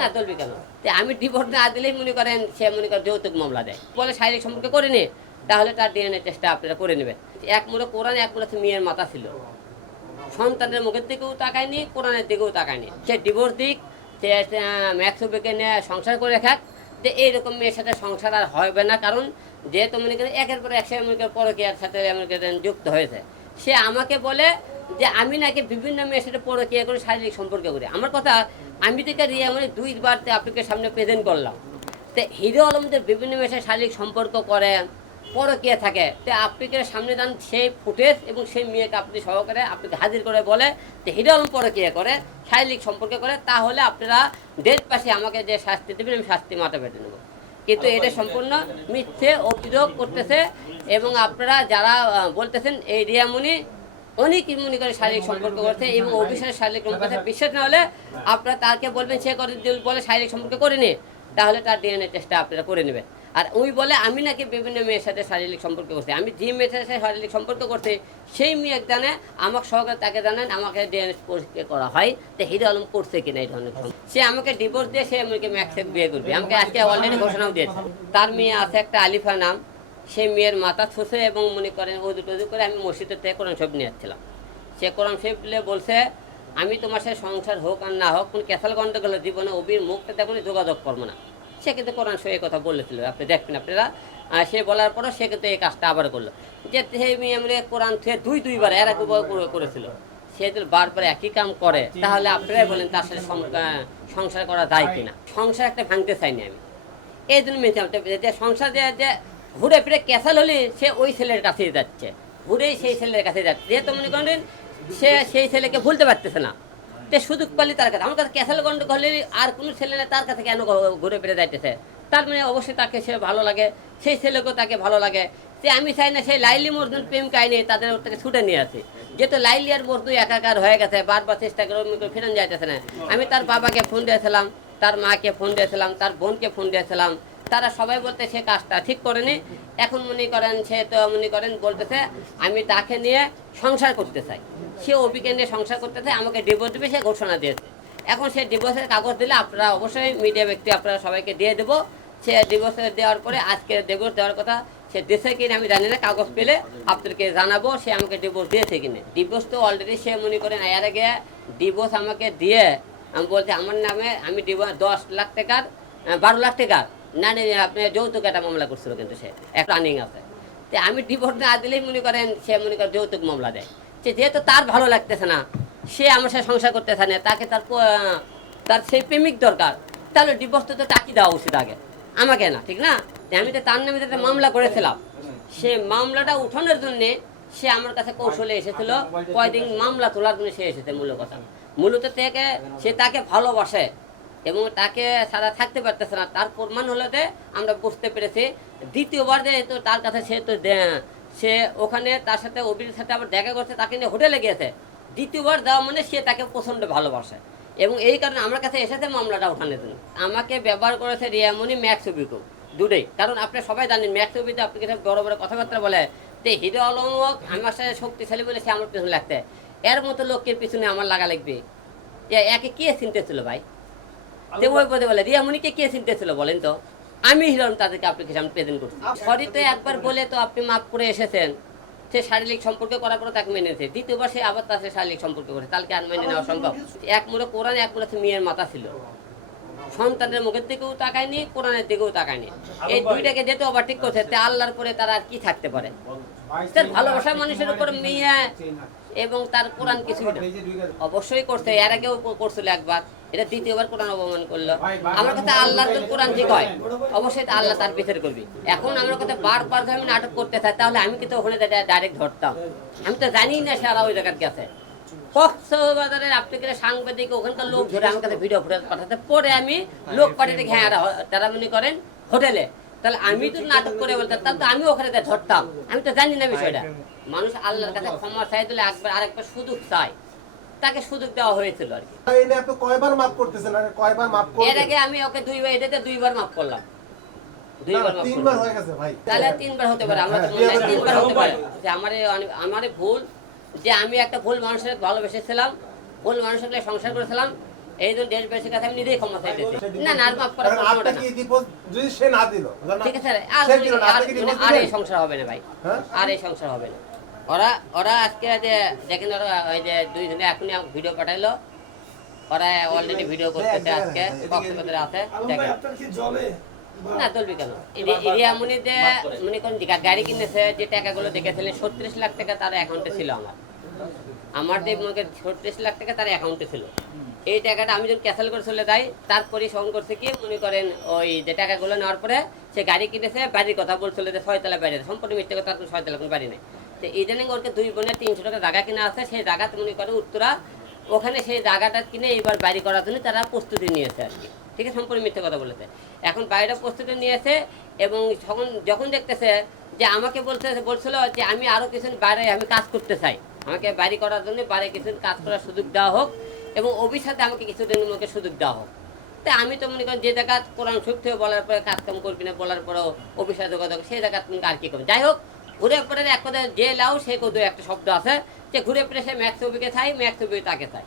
না চলবে কেন? আমি ডিভোর্স না দিলেই মনে করেন সে মনে করেন যৌতুক মামলা দেয়। বলে শারীরিক সম্পর্ক করে নি তাহলে তার ডিএনএ টেস্টটা আপনারা করে নেবেন। এক মুড়ে কোরআন এক মুড়ে মেয়ের মাথা ছিল। সন্তানের মুখের দিকেও তাকায়নি কোরআনের দিকেও তাকায়নি সে ডিভোর্স দিক সে ম্যাক্সোবেকে নিয়ে সংসার করে খাক যে এইরকম মেয়ের সাথে সংসার আর হবে না কারণ যেহেতু মনে করেন একের পর এক সে মনে করেন পরকীয়ার সাথে মনে করেন যুক্ত হয়েছে। সে আমাকে বলে যে আমি নাকি বিভিন্ন মেয়ের সাথে পরকীয়া করে শারীরিক সম্পর্ক করি। আমার কথা, আমি থেকে রিয়া মানে দুইবার আপনাকে সামনে প্রেজেন্ট করলাম। তো হিরো আলমদের বিভিন্ন মেয়ের সাথে শারীরিক সম্পর্ক করে, পরকীয়া থাকে, তো আপনাকে সামনে দান সেই ফুটেজ এবং সেই মেয়েকে আপনি সহকারে আপনাকে হাজির করে বলে যে হিরো আলম পরকীয়া করে, শারীরিক সম্পর্ক করে, তাহলে আপনারা ডেট পাশে আমাকে যে শাস্তি দেবেন, আমি শাস্তি মাথা পেটে নেব। কিন্তু এটা সম্পূর্ণ মিথ্যে অভিযোগ করতেছে এবং আপনারা যারা বলতেছেন এই রিয়ামণি অনেক মনে করে শারীরিক সম্পর্ক করছে এবং অবিশ্বাসের শারীরিক সম্পর্ক বিশ্বাস না হলে আপনারা তাকে বলবেন সে করে যদি বলে শারীরিক সম্পর্ক করে নি তাহলে তার ডিএনএ টেস্টটা আপনারা করে নেবেন। আর ওই বলে আমি নাকি বিভিন্ন মেয়ের সাথে শারীরিক সম্পর্ক করছি। আমি যে মেয়ের সাথে শারীরিক সম্পর্ক করছি সেই মেয়ে জানে আমাকে সহকারে তাকে জানেন আমাকে ডিএনএ পরীক্ষা করা হয় তো হিরো আলম করছে কিনা এই ধরনের সে আমাকে ডিভোর্স দিয়ে সে আমাকে ম্যাক্সেক বিয়ে করবে। আমাকে আজকে অলরেডি ঘোষণাও দিয়েছে। তার মেয়ে আছে একটা আলিফা নাম। সেই মেয়ের মাথা ছুঁছে এবং মনে করেন ওদু টদু করে আমি মসজিদের থেকে কোরআন শরীফ নিয়ে যাচ্ছিলাম সে কোরআন শরীফ বলছে, আমি তোমার সাথে সংসার হোক আর না হোক, কোন ক্যাসাল গন্ডগোল জীবনে অবির মুখটা তেমন যোগাযোগ করব না। সে কিন্তু কোরআন শরীফ কথা বলেছিল, আপনি দেখবেন আপনারা। সে বলার পরও সে কিন্তু এই কাজটা আবার করল। যে সেই মেয়ে আমরা কোরআন থেকে দুই, দুইবার এর আগে করেছিল। সে যদি বারবার একই কাম করে, তাহলে আপনারাই বলেন তার সাথে সংসার করা যায় কিনা? সংসার একটা ভাঙতে চাইনি আমি। এই জন্য মেয়েছে সংসার যে ঘুরে ফিরে ক্যাসাল হলে সে ওই ছেলের কাছেই যাচ্ছে। ঘুরেই সেই ছেলের কাছে যাচ্ছে। যেহেতু মনে করেন সে সেই ছেলেকে ভুলতে পারতেছে না। তে সুযোগ পালি তার কাছে আমার কাছে ক্যাসাল গন্ড হলে আর কোনো ছেলে না তার কাছে কেন ঘুরে ফিরে যাইতেছে? তার মানে অবশ্যই তাকে সে ভালো লাগে, সেই ছেলেকেও তাকে ভালো লাগে। সে আমি চাই না সেই লাইলি মর্দুন প্রেম কাহিনী তাদের ওর থেকে ছুটে নিয়ে আসে। যেহেতু লাইলি আর মর্দু একাকার হয়ে গেছে, বারবার চেষ্টা করে ফেরান যাইতেছে না। আমি তার বাবাকে ফোন দিয়েছিলাম, তার মাকে ফোন দিয়েছিলাম, তার বোনকে ফোন দিয়েছিলাম। তারা সবাই বলতে সে কাজটা ঠিক করেনি। এখন মনে করেন সে তো মনে করেন বলতেছে, আমি তাকে নিয়ে সংসার করতে চাই। সে অভিকে নিয়ে সংসার করতে চাই আমাকে ডিভোর্স দেবে, সে ঘোষণা দিয়েছে। এখন সে ডিভোর্সের কাগজ দিলে আপনারা অবশ্যই মিডিয়া ব্যক্তি আপনারা সবাইকে দিয়ে দেবো। সে ডিভোর্স দেওয়ার পরে আজকে ডিভোর্স দেওয়ার কথা সে দেশে কিনা আমি জানি না, কাগজ পেলে আপনাদেরকে জানাব সে আমাকে ডিভোর্স দিয়েছে কিনা ডিভোর্স তো অলরেডি সে মনে করেন এর আগে ডিভোর্স আমাকে দিয়ে, আমি বলছি, আমার নামে আমি ডিভোর্স দশ লাখ টাকার, বারো লাখ টাকার না না আপনি যৌতুক একটা মামলা করছিল কিন্তু সে, একটা রানিং আছে। তো আমি ডিভোর্স না দিলেই মনে করেন, সে মনে করেন যৌতুক মামলা দেয়। সে যেহেতু তার ভালো লাগতেছে না, সে আমার সাথে সংসার করতেছে না, তাকে তার তার সেই প্রেমিক দরকার, তাহলে ডিভোর্স তো তাকে দেওয়া উচিত আগে। আমাকে না, ঠিক না? আমি তো তার নামে একটা মামলা করেছিলাম, সে মামলাটা উঠানোর জন্যে সে আমার কাছে কৌশলে এসেছিল, কয়দিন মামলা তোলার জন্য সে এসেছে মূল কথা। মূলত থেকে সে তাকে ভালোবাসে। এবং তাকে সারা থাকতে পারতেছে না। তার প্রমাণ হলো যে আমরা বুঝতে পেরেছি। দ্বিতীয়বার যে তো তার কাছে সে তো সে ওখানে তার সাথে অভির সাথে আবার দেখা করছে, তাকে নিয়ে হোটেলে গিয়েছে। দ্বিতীয়বার যাওয়া মানে সে তাকে প্রচণ্ড ভালোবাসে। এবং এই কারণে আমার কাছে এসেছে মামলাটা ওঠানোর জন্য। আমাকে ব্যবহার করেছে রিয়ামনি ম্যাক্স অভিকো দুটোই। কারণ আপনি সবাই জানেন, ম্যাক্স অভিতে আপনি কিছু বড় বড় কথাবার্তা বলে যে হিরো আলম হোক আমার সাথে শক্তিশালী বলে সে আমার পিছনে লাগতে এর মতো লোকের পিছনে আমার লাগা লাগবে। একে কে চিনতে ছিল ভাই? তো ওই পদে বলে রিয়ামণিকে কে চিনতে ছিল বলেন তো। আমি হিরণ তাদেরকে আপনাকে সামনে প্রেজেন্ট করছি। সরি তো একবার বলে তো আপনি মাফ করে এসেছেন। সে শারীরিক সম্পর্ক করার পর তাকে মেনেছে দ্বিতীয়বার সে আবার তার শারীরিক সম্পর্ক করে তাহলে আর মেনে নেওয়া সম্ভব। এক মুড়ে কোরআন এক মুড়ে মেয়ের মাথা ছিল। সন্তানের মুখের দিকেও তাকায়নি কোরআনের দিকেও তাকায়নি। এই দুইটাকে যেতে ওভারটেক করছে তে আল্লাহর পরে তার আর কি থাকতে পারে? তার ভালোবাসার মানুষের উপর মেয়ে এবং তার কোরআন কিছুই না। অবশ্যই করছে এর আগেও করছিল একবার। এটা দ্বিতীয়বার কোরআন অপমান করল। আমার কথা আল্লাহর তো কোরআন ঠিক হয় অবশ্যই আল্লাহ তার বিচার করবি। এখন আমার কথা বারবার যদি আমি নাটক করতে চাই তাহলে আমি কিন্তু ওখানে ডাইরেক্ট ধরতাম। আমি তো জানি না সারা ওই জায়গার গেছে কক্সবাজারের আপনি সাংবাদিক ওখানকার লোক ধরে আমার কাছে ভিডিও ফুটে পাঠাতে পরে আমি লোক পাঠিয়ে দেখি হ্যাঁ তারা মনে করেন হোটেলে। তাহলে আমি তো নাটক করে বলতাম তাহলে তো আমি ওখানে ধরতাম। আমি তো জানি না বিষয়টা। মানুষ আল্লাহর কাছে ক্ষমা চাই দিলে একবার আরেকবার সুযোগ চাই তাকে সুযোগ দেওয়া হয়েছিল আর কি। এই আপনি কয়বার মাফ করতেছেন? আর কয়বার মাফ এর আগে আমি ওকে দুইবার এটাতে দুইবার মাফ করলাম। না, দুইবার মাফ তিনবার হয়ে গেছে ভাই। তাহলে তিনবার হতে পারে আমার তো হ্যাঁ, হয় তিনবার তিনবার হতে হতে পারে। পারে। যে আমার আমার ভুল যে আমি একটা ভুল মানুষের ভালোবেসেছিলাম ভুল মানুষের সংসার করেছিলাম এই জন্য দেশবাসীর কাছে আমি নিজেই ক্ষমা চাইতেছি না না মাফ করার কারণ প্রশ্নটা আপনি না। কি যদি সে না দিল? ঠিক আছে আর না, আর- এই সংসার হবে না ভাই। হ্যাঁ? আর এই সংসার হবে না। ওরা ওরা আজকে যে দেখেন ওরা ওই যে দুই জনে এখনই আমাকে ভিডিও পাঠাইলো। ওরা অলরেডি ভিডিও করতেছে আজকে কক্সবাজারে আছে দেখেন। আপনার কি জলে না চলবি কেন? এরিয়া মনে যে মনে করেন গাড়ি কিনেছে যে টাকাগুলো দেখেছিলেন ছত্রিশ লাখ টাকা তার অ্যাকাউন্টে ছিল আমার। আমার যে মনে করেন ছত্রিশ লাখ টাকা তার অ্যাকাউন্টে ছিল। এই টাকাটা আমি যখন ক্যান্সেল করে চলে যাই তারপরে সঙ্গ করছে কি মনে করেন ওই যে টাকাগুলো নেওয়ার পরে সে গাড়ি কিনেছে বাড়ির কথা বলছিল যে ছয়তলা বাড়ি সম্পূর্ণ মিথ্যে কথা তার ছয়তলা কোনো বাড়ি নেই। তো এই জন্য ওরকে দুই বোনের তিনশো টাকা জায়গা কিনা আছে, সেই জায়গাতে মনে করে উত্তরা, ওখানে সেই জায়গাটা কিনে এইবার বাড়ি করার জন্য তারা প্রস্তুতি নিয়েছে আর কি। ঠিক আছে, সম্পূর্ণ মিথ্যে কথা বলেছে। এখন বাড়িটা প্রস্তুতি নিয়েছে এবং যখন যখন দেখতেছে যে আমাকে বলতে বলছিল যে আমি আরও কিছু বাইরে আমি কাজ করতে চাই। আমাকে বাড়ি করার জন্য বাইরে কিছু কাজ করার সুযোগ দেওয়া হোক এবং অভিশাপে আমাকে কিছুদিন আমাকে সুযোগ দেওয়া হোক। তাই আমি তো মনে করেন যে জায়গা কোরআন থেকে বলার পরে কাজ কাম করবি না, বলার পরেও অভিশাপ যোগাযোগ সেই জায়গা তুমি আর কি করবে। যাই হোক ঘুরে পরে এক কথা যে লাও, সে কোথাও একটা শব্দ আছে যে ঘুরে ফিরে সে ম্যাক্স ছবিকে চাই ম্যাক্স ছবি তাকে চাই